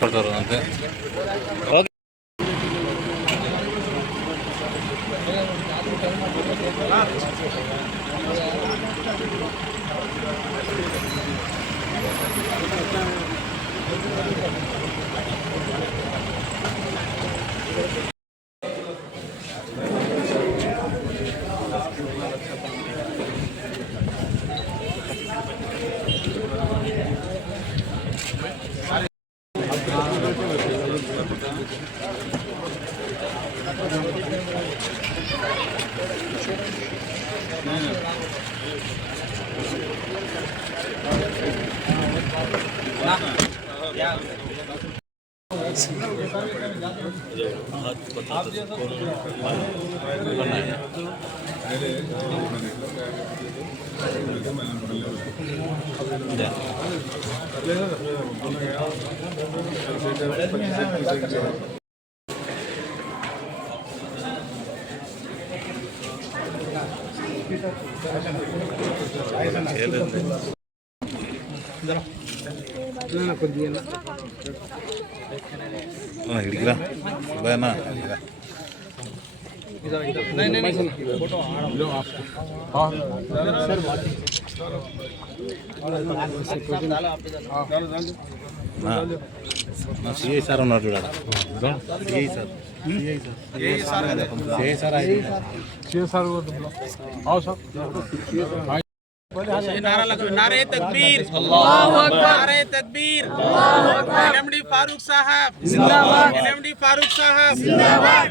ಕೊಡ್ತಾರೆ ಅಂತೆ. Okay. ಹಿಡಿಗಿರ ಬಯನಾ CI sir ఉన్నారు చూడాలి. సిఐ సార్ नारे तकबीर, अल्लाहु अकबर, नारे तकबीर, अल्लाहु अकबर, एमडी फारूक साहब जिंदाबाद, एमडी फारूक साहब जिंदाबाद.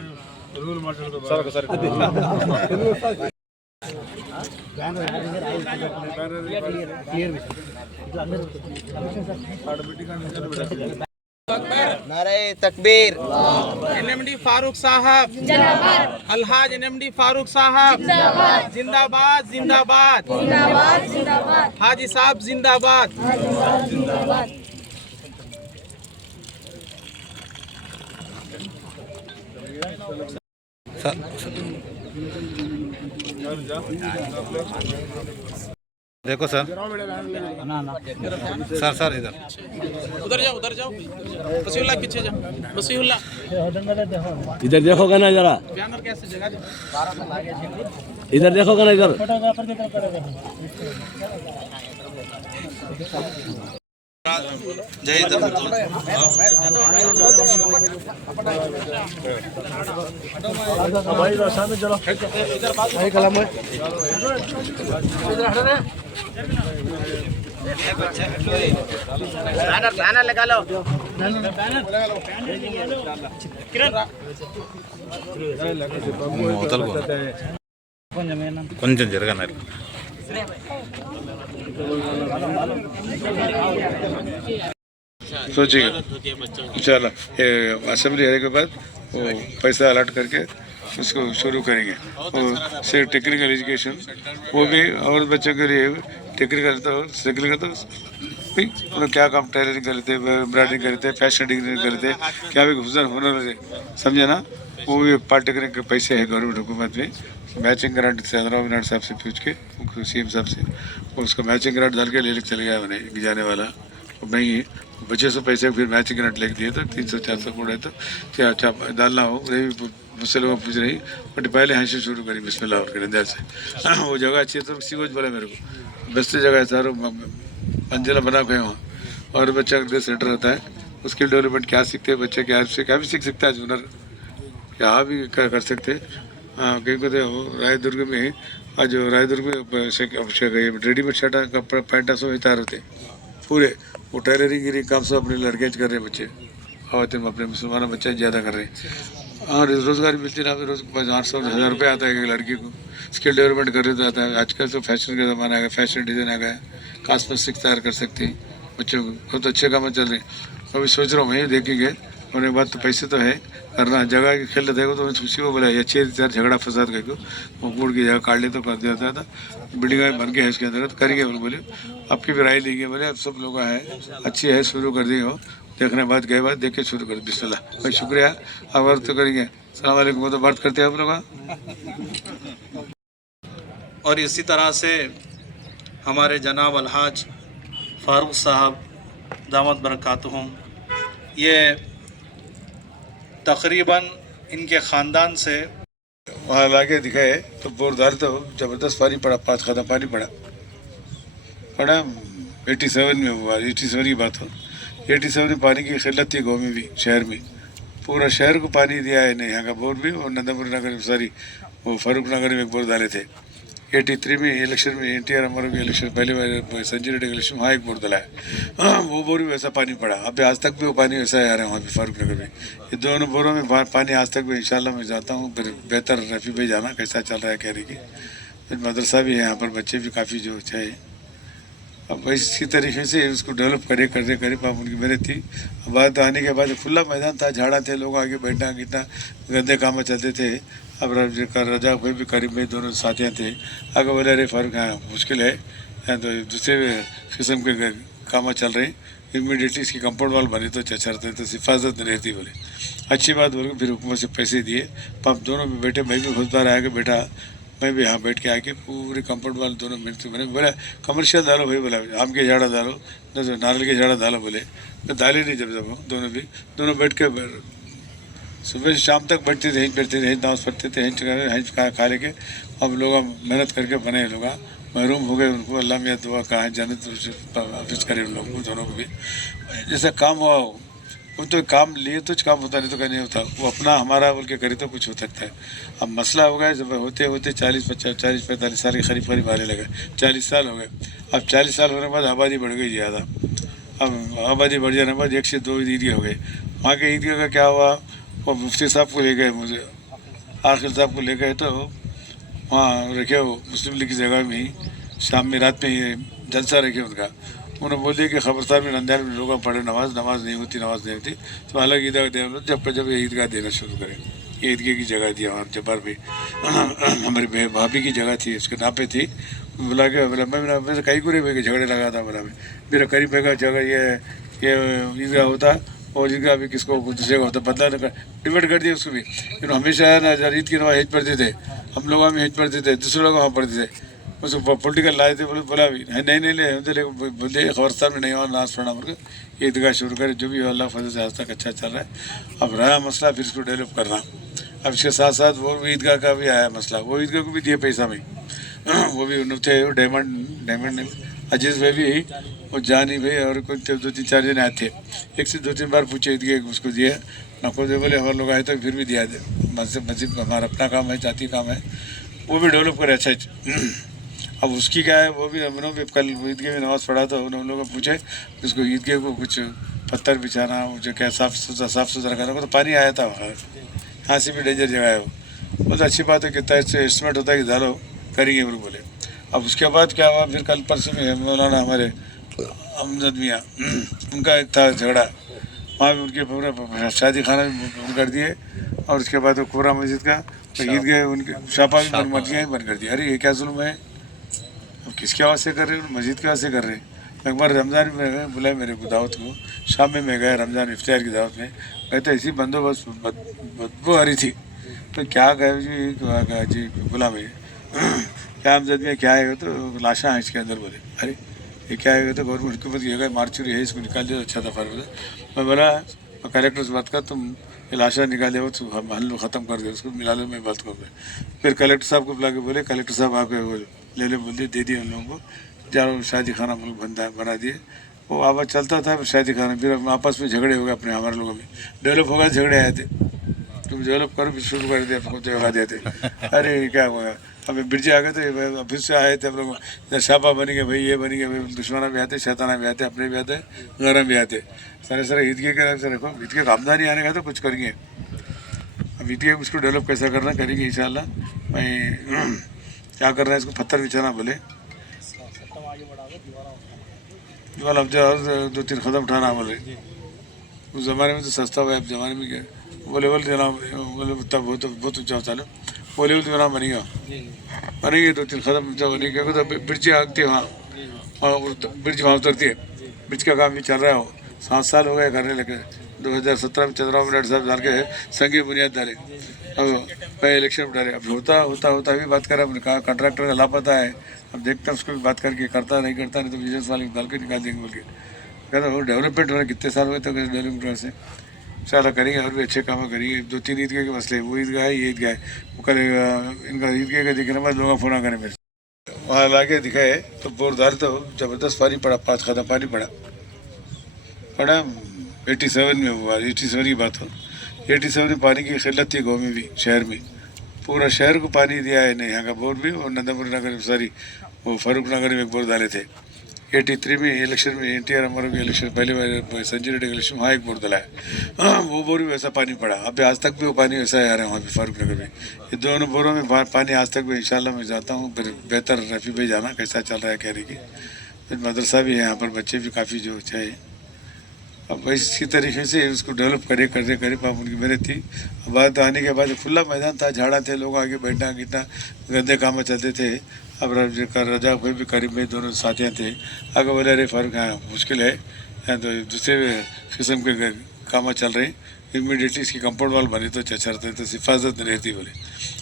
नारे तकबीर, एमडी फारूक साहब जिंदाबाद, अलहाज एमडी फारूक साहब जिंदाबाद, जिंदाबाद जिंदाबाद, हाजी साहब जिंदाबाद. देखो सर. सर इधर उधर जाओ बसीउल्लाह पीछे जाओ. बसीउल्लाह इधर देखोगे ना जरा, बैनर कैसे जगह दे. इधर देखोगे ना इधर. जय बैनर लगा लो. కొంచెం జరగన్నారు. सोचिएगा इंशाल्लाह असेंबली आने के बाद वो पैसा अलॉट करके उसको शुरू करेंगे. और से टेक्निकल एजुकेशन वो भी और बच्चों के लिए टेक्निकल तो उन्हें क्या काम टेलरिंग करते, एम्ब्रॉयडरिंग करते, फैशन डिजाइनिंग करते, क्या भी हुनर है, समझे ना. वो भी पॉलिटेक्निक के पैसे है गवर्नमेंट हुकूमत में. मैचिंग ग्रांट से चंद्रबाबू नायडू साहब से पूछ के सीएम साहब से उसका मैचिंग ग्रांट डाल के ले चले गया मैंने जाने वाला नहीं है. बच्चे से पैसे फिर मैचिंग ग्रांट लेके दिए तो 300-400 करोड़ है तो क्या अच्छा डालना हो. मुझसे लोग पूछ रही बट पहले यहाँ से शुरू करी बिस्मिल्लाह के अंदर से. वो जगह अच्छी है तो सीवोज बोला मेरे को बेस्ट जगह है सारों मंजिला बना गए वहाँ. और बच्चा का सेंटर रहता है. स्किल डेवलपमेंट क्या सीखते हैं बच्चे, क्या भी सीख सकता है हुनर, क्या भी कर सकते हैं. हाँ कहीं को रायदुर्ग में आज रायदुर्ग में रेडीमेड शर्ट कपड़ा पैंट सब तैयार होते पूरे. वो टेलरिंग काम सब अपने लड़के कर रहे हैं बच्चे. खाते अपने मुसलमान बच्चे ज़्यादा कर रहे हैं. हाँ रोज़गार मिलती ना रोज़ 500-1000 रुपये आता है एक लड़की को. स्किल डेवलपमेंट कर रहे तो आता है. आजकल तो फैशन का ज़माना आ गया, फैशन डिज़ाइन आ गया, कॉस्मेटिक्स तैयार कर सकते हैं बच्चों को. बहुत अच्छे काम चल रहे हैं. अभी सोच रहा हूँ वहीं देखेंगे. होने के बाद तो पैसे तो है करना जगह के खेल देखो तो उसी को बोला अच्छे झगड़ा फसाद कहीं को मूड की जगह काट ले तो कर देता था. बिल्डिंग बन के है इसके अंदर तो करेंगे बोले. आपकी भी राय लेंगे बोले. अब सब लोग है अच्छी है शुरू कर दी हो. देखने बाद गए बाद देख के शुरू कर बिस्मिल्लाह. भाई शुक्रिया. अब वर्त तो करेंगे. सलाम वालेकुम. वो तो बात करते हैं आप लोग. और इसी तरह से हमारे जनाब अलहाज फ़ारूक साहब दामद बरकातुहुम, ये तकरीबन इनके ख़ानदान से वहाँ लाके दिखाए तो बोरदार तो ज़बरदस्त पानी पड़ा, 5 कदम पानी पड़ा 87 में हुआ, 87 की बात हो। 87 में पानी की किल्लत थी गाँव में भी, शहर में पूरा शहर को पानी दिया है नहीं, यहाँ का बोर भी और नंदापुर नगर सॉरी वो फारूक नगर में एक बोर डाले थे। 83 में इलेक्शन में NTR हमारा भी इलेक्शन पहले बार संजय रेड्डी इलेक्शन वहाँ एक बोर डाला है, वो बोर भी वैसा पानी पड़ा। अभी आज तक भी वो पानी वैसा आ रहा है वहाँ भी फारूक नगर में। ये दोनों बोरों में पानी आज तक भी इंशाल्लाह मैं जाता हूँ, फिर बेहतर रफ़ी भाई जाना कैसा चल रहा है कहने की। फिर मदरसा भी है यहाँ पर, बच्चे भी काफ़ी जो चाहिए। अब इसी तरीके से उसको डेवलप करे पाप उनकी मेहनत थी। बात आने के बाद खुला मैदान था, झाड़ा थे, लोग आगे बैठना गिरना गंदे काम चलते थे। अब रजाक भाई भी करीब भाई दोनों साथियाँ थे, आगे बोले अरे फारूक यहाँ मुश्किल है, यहाँ तो दूसरे किस्म के काम चल रहे हैं, इमीडिएटली इसकी कंपाउंड वाल बने तो अच्छा रहता है, तो हिफाजत नहीं रहती। बोले अच्छी बात बोल के फिर हुकूमत से पैसे दिए, पाप दोनों भी बैठे, मैं भी बहुत बार आके बैठा, मैं भी यहाँ बैठ के आके पूरे कंपाउंड वाल दोनों मिनट मैंने बोला कमर्शियल डालो भाई, बोला आम के झाड़ा डालो, नारियल के झाड़ा डालो, बोले मैं डाले नहीं जब दोनों बैठ के सुबह से शाम तक बैठते थे, नमाज पढ़ते थे, हिंच खा लेके। अब लोग मेहनत करके बने, लोग महरूम हो गए, उनको अल्लाह मियाँ दुआ कहा जन्नत हाफिज करे उन लोगों को, दोनों को भी। जैसा काम हुआ वो तो काम लिए तो काम होता, नहीं तो क्या नहीं होता, वो अपना हमारा बोल के करे तो कुछ हो सकता है। अब मसला हो गया जब होते होते 40-45 साल के करीब आने लगे, 40 साल हो गए। अब 40 साल होने के बाद आबादी बढ़ गई ज़्यादा। अब आबादी बढ़ जाने के बाद 1 से 2 ईदगाह हो गए। वहाँ के ईदगाह का क्या हुआ, वो मुफ्ती साहब को ले गए, मुझे आखिर साहब को ले गए, तो वहाँ रखे वो मुस्लिम लीग की जगह में ही शाम में रात में ही जलसा रखे उनका। उन्होंने बोल दिया कि खबरदार में रमजान में लोग पढ़े, नमाज नहीं होती, तो अलग ईदगाह दे, जब ये ईदगाह देना शुरू करें। ये ईदगाह की जगह थी वहाँ जब्बार में, हमारी भाभी की जगह थी, उसके नाम पे थी। बोला के बोला मैं कहीं को भाई झगड़े लगा था, बोला मेरा करीब का जगह ये ईदगाह होता और ईदगाह अभी किसको दूसरे का होता, बदला डिवाइड कर दिया उसको भी। हमेशा है ना, ईद की नमाज हिज पढ़ते थे, हम लोग में हिज पढ़ते थे, दूसरे लोग वहाँ पढ़ते थे, उसको पॉलिटिकल लाए थे। बोला भी नहीं बोलते खबरस्तान में नहीं हुआ नाज पढ़ना बोल के ईदगाह शुरू करे। जो भी हो अल्लाह फजल से आज तक अच्छा चल रहा है। अब रहा मसला फिर इसको डेवलप करना। अब इसके साथ साथ वो ईदगाह का भी आया मसला, वो ईदगाह को भी दिए पैसा में, वो भी थे डायमंड अजीज़ भाई भी और जानी भाई और कुछ 2-3-4 जने आए थे। 1 से 2-3 बार पूछे ईदगाह उसको दिया ना, खुद बोले हमारे लोग आए तो फिर भी दिया दे। मस्जिद हमारा अपना काम है, जाती काम है, वो भी डेवलप करे अच्छा। अब उसकी क्या है, वो भी हमने भी कल ईदगाह में नमाज़ पढ़ा तो उन लोगों को पूछे उसको ईदगाह को कुछ पत्थर बिछाना, जो क्या साफ़ सुथरा करना, तो पानी आया था वहाँ, यहाँ से भी डेंजर जगह है वो। बहुत अच्छी बात है, कितना इससे एस्टिमेट होता है कि डालो करेंगे वो बोले। अब उसके बाद क्या हुआ, फिर कल परसों में मौलाना हमारे अमजद मियाँ उनका एक था झगड़ा, वहाँ भी उनके पूरा शादी खाना भी बंद कर दिए, और उसके बाद वो कोरा मस्जिद का ईदगाह उनके शापा भी बंद कर दिया। अरे ये क्या जुल्म है, अब किसके आवाज़ से कर रहे हैं, मस्जिद की आवाज़ से कर रहे हैं। एक बार रमज़ान में बुलाए मेरे को दावत को, शाम में मैं गया रमज़ान इफ्तार की दावत में, मैं तो ऐसी बंदोबस्त बदबू आ रही थी, तो क्या कहे जी बोला मैं क्या अमजद में क्या आएगा, तो लाशा है इसके अंदर। बोले अरे ये क्या आएगा, तो गवर्नमेंट हुकूमत की जगह मार्चूरी है, इसको निकाल दिया अच्छा था फर्क। मैं बोला कलेक्टर से बात कर, तुम ये लाशा निकाले हो तो हल ख़त्म कर दे, उसको मिला लो, मैं बात करूँ। फिर कलेक्टर साहब को बुला के बोले, कलेक्टर साहब आके ले बोल दिए, दे दिए उन लोगों को, चारों शादी खाना मुल्क बना दिए। वो आवाज़ चलता था, फिर शादी खाना, फिर आपस में झगड़े हो गए अपने हमारे लोगों में, डेवलप हो गए, झगड़े आए थे, तुम डेवलप करो फिर शुरू कर दिया, आपको जगह देते। अरे क्या हुआ, अभी बिरजे आ गए थे, फिर से आए थे हम लोग, शापा बनेंगे भाई, ये बनेंगे भाई, दुश्मना भी आते, शैताना भी आते, अपने भी आते, गरम भी आते। सारे ईदगाह के नाम से रखो, ईदगाह का आमदनी आने का तो कुछ करेंगे। अब ईदगाह उसको डेवलप कैसा करना करेंगे इंशाल्लाह। मैं क्या कर रहा है, इसको पत्थर बिछाना बोले, दीवार अब 2-3 कदम उठाना बोले। उस ज़माने में तो सस्ता हुआ, अब ज़माने में क्या बोले देना, बोले बहुत ऊँचा होता है, बोले देना बनेगा 2-3 कदम ऊँचा बनेगा, तो ब्रिज आगती है वहाँ, और ब्रिज वहाँ उतरती है। ब्रिज का काम भी चल रहा है, वो 7 साल हो गए करने लगे, 2017 में चंद्रबाबू नायडू साहब डाल के संघीय बुनियाद डाले, अब पहले इलेक्शन डाले। अब होता भी बात करा, हमने कहा कॉन्ट्रैक्टर का लापता है, अब देखते हैं उसको भी बात करके करता नहीं करता, नहीं तो बिजनेस वाले डाल के निकाल देंगे बोल के कहता। वो डेवलपमेंट होने कितने साल हुए तो डेवलपमेंट से इंशाल्लाह करेंगे और भी अच्छे काम करेंगे। 2-3 ईदगाह के मसले, वो ईदगाह है ये ईदगाह है, वो कल इनका ईदगाह का दिख रहा है, लोग फोन करें मेरे वहाँ लाके दिखाए तो बोरदार तो ज़बरदस्त पानी पड़ा, 5 कदम पानी पड़ा 87 में हुआ, 87 की बात हो। 87 में पानी की किल्लत थी गाँव में भी, शहर में पूरा शहर को पानी दिया है नहीं, यहाँ का बोर भी, और नंदापुर नगर सॉरी वो फारूक नगर में एक बोर डाले थे। 83 में इलेक्शन में NTR हमारा भी इलेक्शन पहले बार संजय रेड्डी इलेक्शन वहाँ एक बोर डला है, वो बोर भी वैसा पानी पड़ा। अभी आज तक भी वो पानी वैसा आ रहा है वहाँ पे फारूक नगर में। ये दोनों बोरों में पानी आज तक भी इंशाल्लाह मैं जाता हूँ, फिर बेहतर रफ़ी भाई जाना कैसा चल रहा है कहने की। फिर मदरसा भी है यहाँ पर, बच्चे भी काफ़ी जो चाहिए। अब इसी तरीके से उसको डेवलप करे पाप उनकी मेहनत थी। बात आने के बाद खुला मैदान था, झाड़ा थे, लोग आगे बैठना गिरना गंदे काम चलते थे। अब रजा भाई भी करीब में दोनों साथियाँ थे, आगे बोले अरे फारूक यहाँ मुश्किल है, यहाँ तो दूसरे किस्म के काम चल रहे, इमीडिएटली इसकी कंपाउंड वाल बने तो अच्छा रहता है, तो हिफाजत नहीं रहती बोले।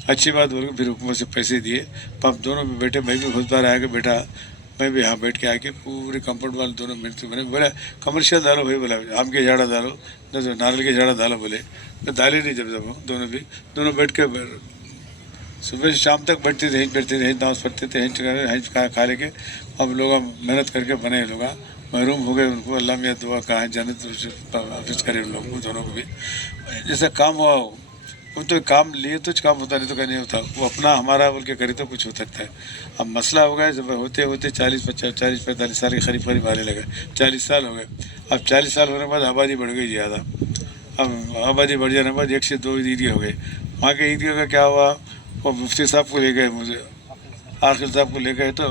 अच्छी बात बोल के फिर हुकूमत से पैसे दिए, पाप दोनों भी बैठे, मैं भी खुद बार आके बैठा, मैं भी यहाँ बैठ के आके पूरे कंपाउंड वाल दोनों मिनट मैंने बोला कमर्शियल डालो भाई, बोला आम के झाड़ा डालो, नारियल के झाड़ा डालो, बोले मैं डाले नहीं जब दोनों बैठ के सुबह से शाम तक बैठते थे, नमाज पढ़ते थे, हिंच खा लेके। अब लोग मेहनत करके बने, लोग महरूम हो गए, उनको अल्लाह में दुआ कहा जन्नत हाफिज करे उन लोगों को, दोनों को भी। जैसा काम हुआ वो तो काम लिए तो काम होता, नहीं तो क्या नहीं होता, वो अपना हमारा बोल के करे तो कुछ हो सकता है। अब मसला हो गया जब होते होते 40-45 साल के करीब आने लगे, 40 साल हो गए। अब 40 साल होने के बाद आबादी बढ़ गई ज़्यादा, अब आबादी बढ़ जाने के बाद 1 से 2 ईदगाह हो गए। वहाँ के ईदगाह का क्या हुआ, वो मुफ्ती साहब को ले गए, मुझे आखिर साहब को ले गए, तो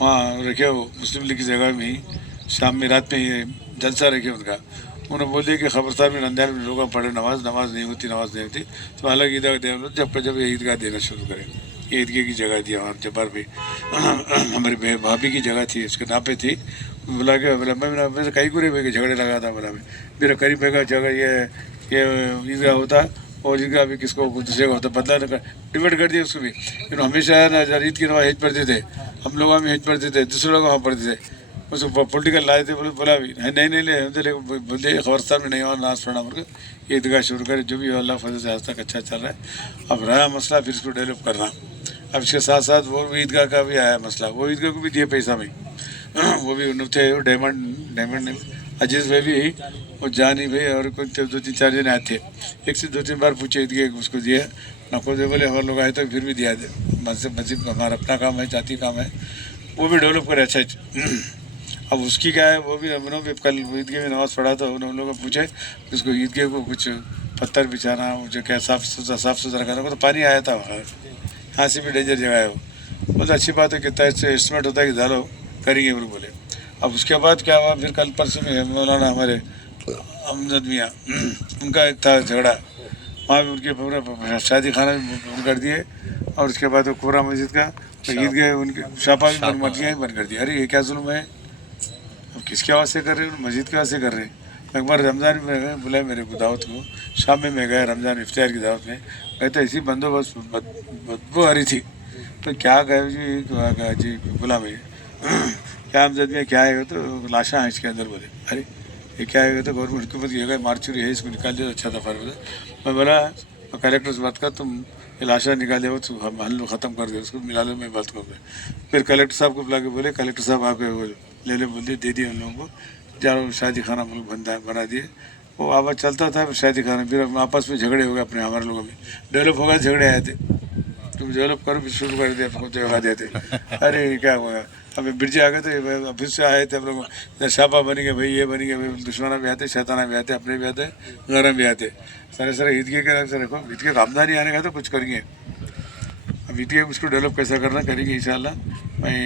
वहाँ रखे वो मुस्लिम लीग की जगह में ही शाम में रात में ही जलसा रखे उनका। उन्होंने बोले कि खबरदार में रमजान में लोग पढ़े, नमाज नहीं होती, तो अलग ईदगाह दे, जब ये ईदगाह देना शुरू करें। ये ईदगाह की जगह थी वहाँ जब्बार पे, हमारी भाभी की जगह थी, उसके नाम पे थी। बोला मैं कहीं को नहीं झगड़े लगा था, बोला मेरा करीब का जगह ये ईदगाह होता और ईदगाह अभी किसको दूसरे का होता, बदला डिवाइड कर दिया उसको भी। हमेशा है ना, ईद की नमाज हिज पढ़ते थे, हम लोग में हिज पढ़ते थे, दूसरे लोग वहाँ पढ़ते थे, उसको पॉलिटिकल लाए थे। बोला भी नहीं बोले खबरस्तान में नहीं हुआ नाज पढ़ना बोल के ईदगाह शुरू करे। जो भी हो अल्लाह फजल से आज तक अच्छा चल रहा है। अब रहा मसला फिर इसको डेवलप करना। अब इसके साथ साथ वो भी ईदगाह का भी आया मसला, वो ईदगाह को भी दिए पैसा में, वो भी थे डायमंड अजीज़ भाई भी और जानी भाई और कुछ 2-3-4 जने आए थे। 1 से 2-3 बार पूछे ईदगाह उसको दिया ना, खुद बोले हमारे लोग आए तो फिर भी दिया दे। मस्जिद हमारा अपना काम है, जाती काम है, वो भी डेवलप करे अच्छा। अब उसकी क्या है, वो भी हमने भी कल ईदगाह में नमाज़ पढ़ा तो उन लोगों को पूछे उसको ईदगाह को कुछ पत्थर बिछाना, जो क्या साफ़ सुथरा करना, तो पानी आया था वहाँ, यहाँ से भी डेंजर जगह है वो। बहुत अच्छी बात है, कितना इससे एस्टिमेट होता है कि डालो करेंगे बोले। अब उसके बाद क्या हुआ, फिर कल परसों में मौलाना हमारे अमजद मियाँ उनका एक था झगड़ा, वहाँ भी उनके पूरा शादी खाना बंद कर दिए, और उसके बाद वो कोरा मस्जिद का ईदगाह उनके शापा भी बंद कर दिया। अरे ये क्या जुल्म है, अब किसके आवाज़ से कर रहे हैं, मस्जिद के आवाज़ से कर रहे हैं। एक बार रमज़ान में बुलाए मेरे को दावत को, शाम में मैं गया रमज़ान इफ्तार की दावत में, मैं तो ऐसी बंदोबस्त बदबू आ रही थी, तो क्या कहे जी बोला मैं क्या अमजद में क्या आएगा, तो लाशा है इसके अंदर। बोले अरे ये क्या आएगा, तो गवर्नमेंट हुकूमत की जगह मार्चूरी है, इसको निकाल दिया तो अच्छा था फर्क। मैं बोला कलेक्टर से बात कर, तुम ये लाशा निकाले हो तो हल ख़त्म कर दे, उसको मिला लो, मैं बात करूँगा। फिर कलेक्टर साहब को बुला के बोले, कलेक्टर साहब आके ले बोल दिए, दे दिए उन लोगों को, चारों शादी खाना बना दिए। वो आवाज़ चलता था, फिर शादी खाना, फिर आपस में झगड़े हो गए अपने हमारे लोगों में, डेवलप हो गए, झगड़े आए थे, तुम डेवलप करो फिर शुरू कर दिया, आपको जगह देते। अरे क्या हुआ, अभी बिरजे आ गए थे, फिर से आए थे हम लोग, शापा बनेंगे भाई, ये बनेंगे भाई, दुश्मना भी आते, शैताना भी आते, अपने भी आते, घर भी आते, सारे ईदगाह के नाम से रखो। ईदगाह का आमदनी आने का तो कुछ करेंगे, अब ईदगाह उसको डेवलप कैसा करना करेंगे इंशाल्लाह। मैं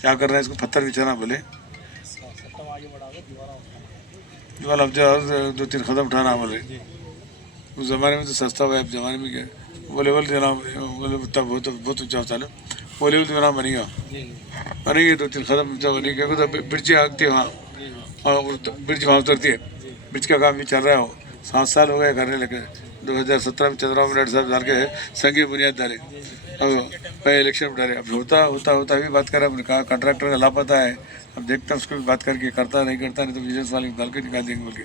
क्या कर रहा है, इसको पत्थर बिछाना बोले, दीवार अब 2-3 कदम उठाना बोले। उस ज़माने में तो सस्ता हुआ, अब ज़माने में क्या बोले देना, बोले बहुत ऊँचा होता है, बोले देना बनेगा 2-3 कदम ऊँचा बनेगा, तो ब्रिज आगती है वहाँ, और ब्रिज वहाँ उतरती है, ब्रिज का काम भी चल रहा है। 7 साल हो गए करने लगे। 2017 में चंद्रबाबू नायडू साहब डाल के संघीय बुनियाद डाले, अब पहले इलेक्शन में डाले। अब होता भी बात करा, हमने कहा कॉन्ट्रैक्टर का लापता है, अब देखता हूँ उसको भी बात करके करता नहीं करता, नहीं तो बिजनेस वाले डाल के निकाल देंगे बोल के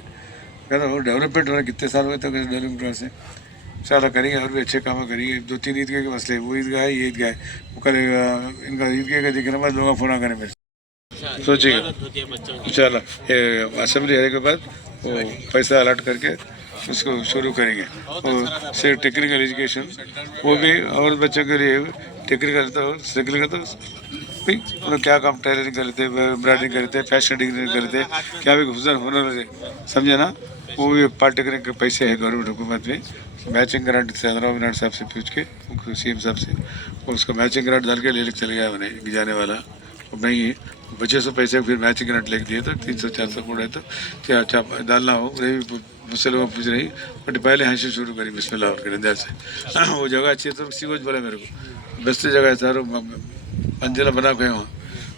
कहता वो डेवलपमेंट होना कितने साल हुए तो डेवलपमेंट से इंशाल्लाह करेंगे और भी अच्छे काम करेंगे। 2-3 ईदगाह के मसले, वो ईदगाह है ये ईदगाह है, वो कल इनका ईदगाह का दिख रहा है, लोग फोन करें मेरे सोचिएगा इंशाल्लाह असेंबली आने के बाद वो पैसा अलर्ट करके उसको शुरू करेंगे। और सिर्फ टेक्निकल एजुकेशन वो भी और बच्चों के लिए टेक्निकल तो भाई उन्हें क्या काम टेलरिंग कर लेते, एम्ब्रॉयडरिंग कर लेते, फैशन डिजाइनिंग कर लेते, क्या भी हुनर है, समझे ना। वो भी पॉलिटेक्निक के पैसे है गवर्नमेंट हुकूमत में। मैचिंग ग्रांट चंद्रबाबू नायडू साहब से पूछ के CM साहब से उसका मैचिंग ग्रांट डाल के ले चले गया उन्हें जाने वाला नहीं है। बचे सो पैसे फिर मैचिंग ग्रांट लेके दिए तो 300-400 करोड़ है तो क्या अच्छा डालना हो रही मुझसे लोग पूछ रही बट पहले यहाँ से शुरू करी बिस्मिल्लाह और नंदियाल से। वो जगह अच्छी है तो सीवोज बोला मेरे को बेस्ट जगह है सारों मंजिला बना गए वहाँ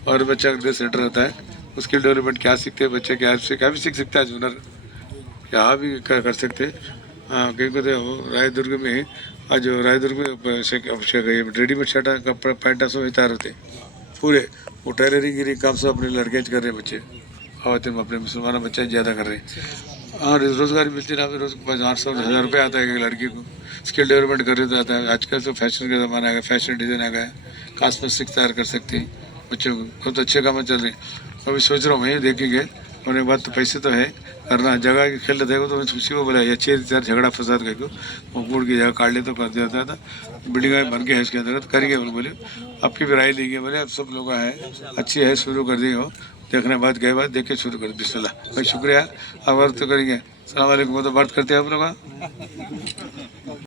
और बच्चा का सेंटर रहता है। स्किल डेवलपमेंट क्या सीखते हैं बच्चे, क्या भी सीख सकते हैं, हुनर क्या भी कर सकते हैं। हाँ कहीं को रायदुर्ग में आज रायदुर्ग में रेडीमेड शर्ट कपड़ा पैंट सब तैयार होते पूरे, वो टेलरिंग गिरी काम सब अपने लड़के कर रहे बच्चे, खाते अपने मुसलमान बच्चे ज़्यादा कर रहे हैं। हाँ रोज़गार मिलती है ना, रोज़ 500-1000 रुपये आता है एक लड़की को। स्किल डेवलपमेंट कर रहे तो आता है। आजकल तो फैशन का ज़माना आ गया, फैशन डिज़ाइन आ गया, कॉस्मेटिक्स तैयार कर सकते हैं बच्चों को, बहुत अच्छे काम चल रहे हैं। अभी सोच रहा हूँ वहीं देखेंगे होने के बाद तो पैसे तो है करना, जगह की खेल लेते तो मैं खुशी को बोला अच्छे झगड़ा फसाद करके वो कूड़ की जगह काट ले तो कर देता था। बिल्डिंग बन के है इसके अंदर करेंगे बोले आपकी भी राय लेंगे बोले अब सब लोग हैं अच्छी है शुरू कर देंगे हो देखने बाद गए बाद देख के शुरू कर बिस्मिल्लाह भाई शुक्रिया अब वर्त तो करेंगे। सलाम वालेकुम, वो तो बात करते हैं आप लोग।